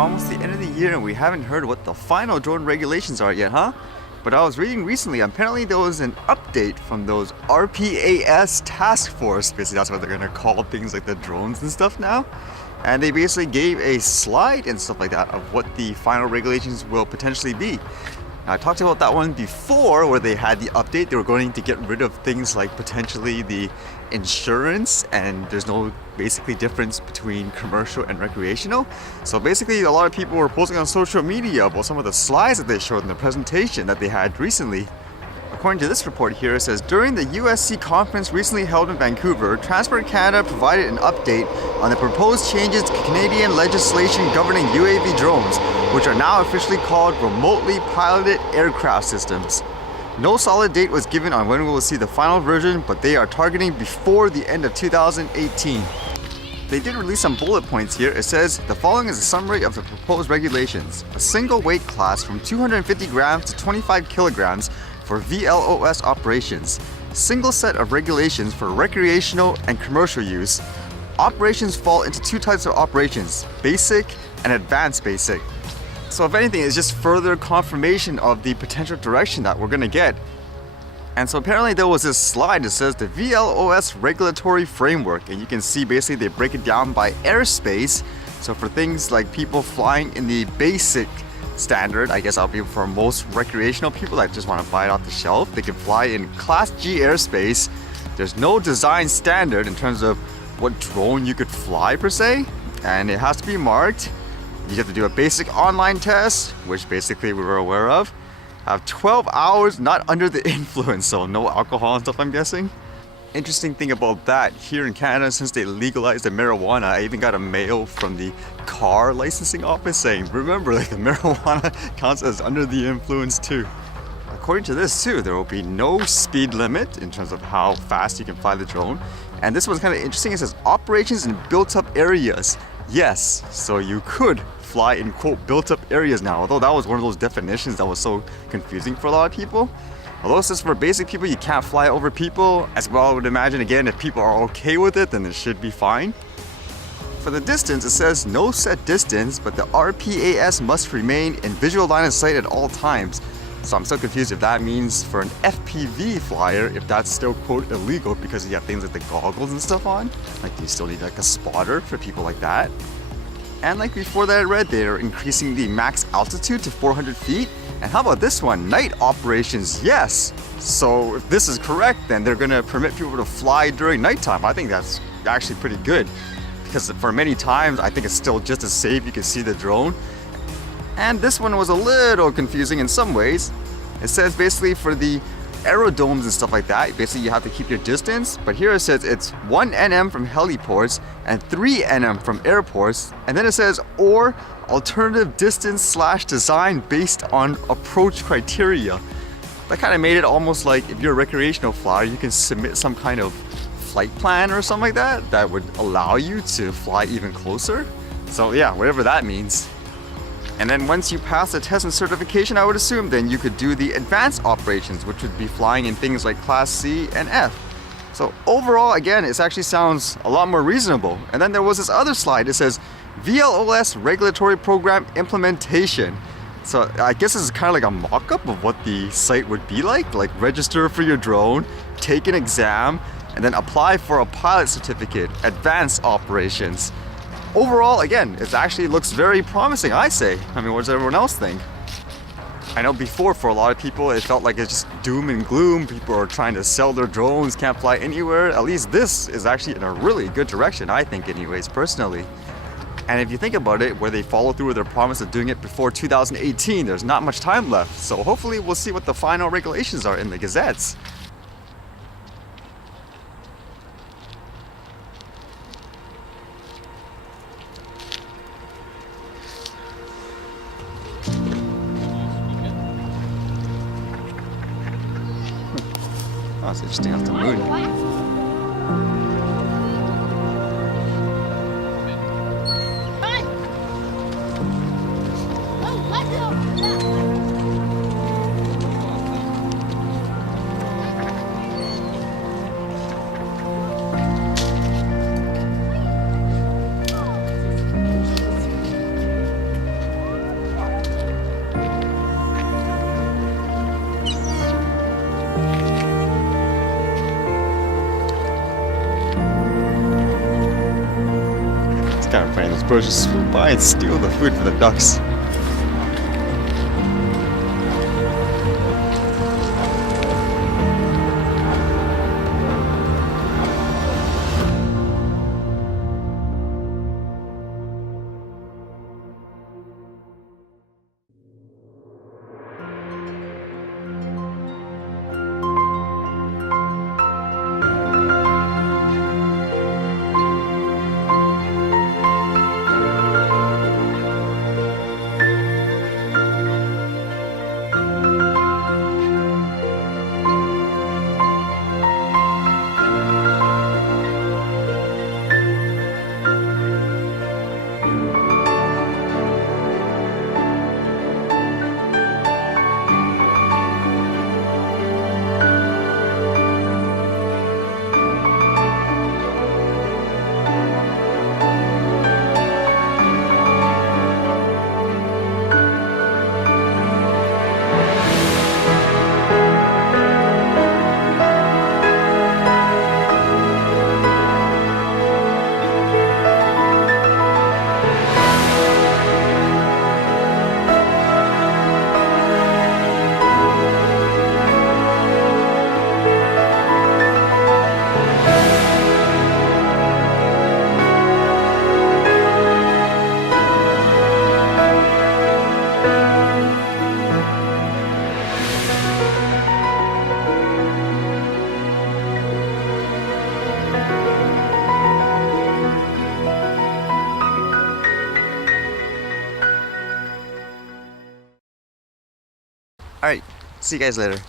almost the end of the year and we haven't heard what the final drone regulations are yet, huh? But I was reading recently, apparently there was an update from those RPAS task force, basically that's what they're gonna call things like the drones and stuff now. And they basically gave a slide and stuff like that of what the final regulations will potentially be. Now, I talked about that one before where they had the update. They were going to get rid of things like potentially the insurance, and there's no basically difference between commercial and recreational. So basically a lot of people were posting on social media about some of the slides that they showed in the presentation that they had recently. According to this report here, it says, during the USC conference recently held in Vancouver, Transport Canada provided an update on the proposed changes to Canadian legislation governing UAV drones, which are now officially called remotely piloted aircraft systems. No solid date was given on when we will see the final version, but they are targeting before the end of 2018. They did release some bullet points here. It says, the following is a summary of the proposed regulations. A single weight class from 250 grams to 25 kilograms for VLOS operations. Single set of regulations for recreational and commercial use. Operations fall into two types of operations, basic and advanced basic. So if anything, it's just further confirmation of the potential direction that we're gonna get. And so apparently there was this slide that says the VLOS regulatory framework, and you can see basically they break it down by airspace. So for things like people flying in the basic standard, I guess that'll be for most recreational people that just want to buy it off the shelf, they can fly in Class G airspace. There's no design standard in terms of what drone you could fly per se, and it has to be marked. You have to do a basic online test, which basically we were aware of. Have 12 hours not under the influence, so no alcohol and stuff, I'm guessing. Interesting thing about that, here in Canada, since they legalized the marijuana, I even got a mail from the car licensing office saying, remember, like the marijuana counts as under the influence too. According to this too, there will be no speed limit in terms of how fast you can fly the drone. And this one's kind of interesting. It says operations in built up areas. Yes, so you could fly in quote built up areas now, although that was one of those definitions that was so confusing for a lot of people. Although it says for basic people you can't fly over people, as well I would imagine again if people are okay with it then it should be fine. For the distance it says no set distance, but the RPAS must remain in visual line of sight at all times. So I'm still confused if that means for an FPV flyer, if that's still quote illegal because you have things like the goggles and stuff on. Like you still need like a spotter for people like that. And like before that I read, they're increasing the max altitude to 400 feet. And how about this one? Night operations, yes. So if this is correct, then they're gonna permit people to fly during nighttime. I think that's actually pretty good because for many times, I think it's still just as safe. You can see the drone. And this one was a little confusing in some ways. It says basically for the aerodomes and stuff like that, basically you have to keep your distance, but here it says it's 1 nm from heliports and 3 nm from airports, and then it says or alternative distance / design based on approach criteria. That kind of made it almost like if you're a recreational flyer, you can submit some kind of flight plan or something like that that would allow you to fly even closer. So yeah, whatever that means. And then once you pass the test and certification, I would assume, then you could do the advanced operations, which would be flying in things like Class C and F. So overall, again, it actually sounds a lot more reasonable. And then there was this other slide. It says VLOS regulatory program implementation. So I guess this is kind of like a mock-up of what the site would be like register for your drone, take an exam, and then apply for a pilot certificate, advanced operations. Overall, again, it actually looks very promising, I say. I mean, what does everyone else think? I know before, for a lot of people, it felt like it's just doom and gloom. People are trying to sell their drones, can't fly anywhere. At least this is actually in a really good direction, I think anyways, personally. And if you think about it, where they follow through with their promise of doing it before 2018, there's not much time left. So hopefully we'll see what the final regulations are in the gazettes. Oh, it's interesting off the moon. kind of funny. Those birds just swoop by and steal the food for the ducks. Alright, see you guys later.